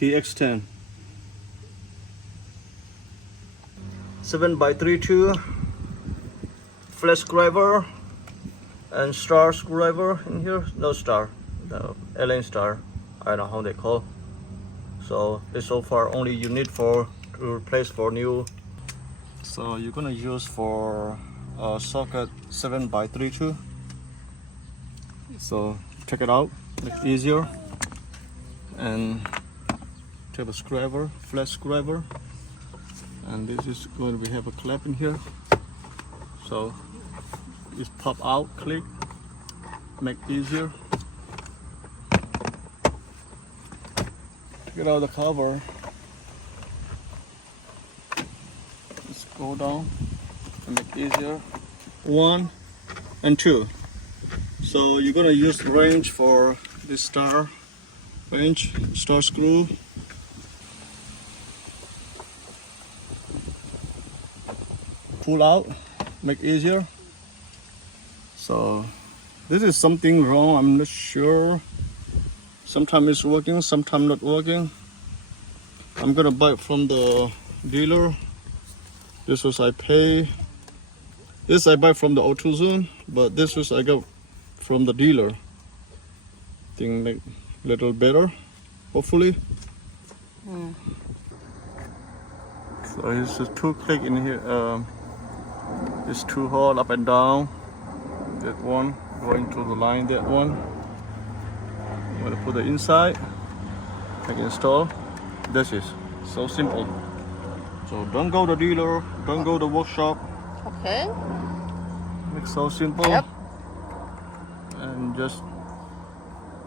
TX10 7x32 flat screwdriver and star screwdriver in here. No star, no alien star, I don't know how they call. So this so far only you need for to replace for new. So you're gonna use for socket 7x32. So check it out, make it easier. And take a screwdriver, flat screwdriver, and this is going to have a clip in here. So just pop out, click, make it easier. Get out the cover. Just go down and make it easier. 1 and 2. So you're gonna use wrench for this star wrench, star screw. Pull out, make it easier. So this is something wrong, I'm not sure. Sometimes it's working, sometimes not working. I'm gonna buy it from the dealer. This was I pay. This I buy from the AutoZone, but this was I got from the dealer. Think like little better, hopefully. So here's just 2 click in here. There's 2 hole up and down. That one going to the line. That one. I'm gonna put it inside. I can install. This is so simple. So don't go to the dealer. Don't go to the workshop. Okay. It's so simple. Yep. And just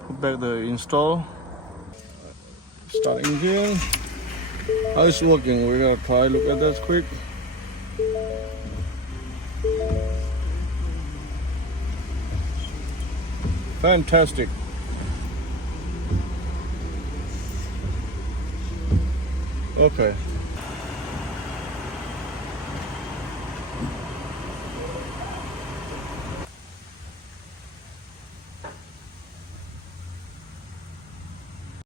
put back the install. Start engine. How it's working? We're gonna try look at that quick. Fantastic. Okay.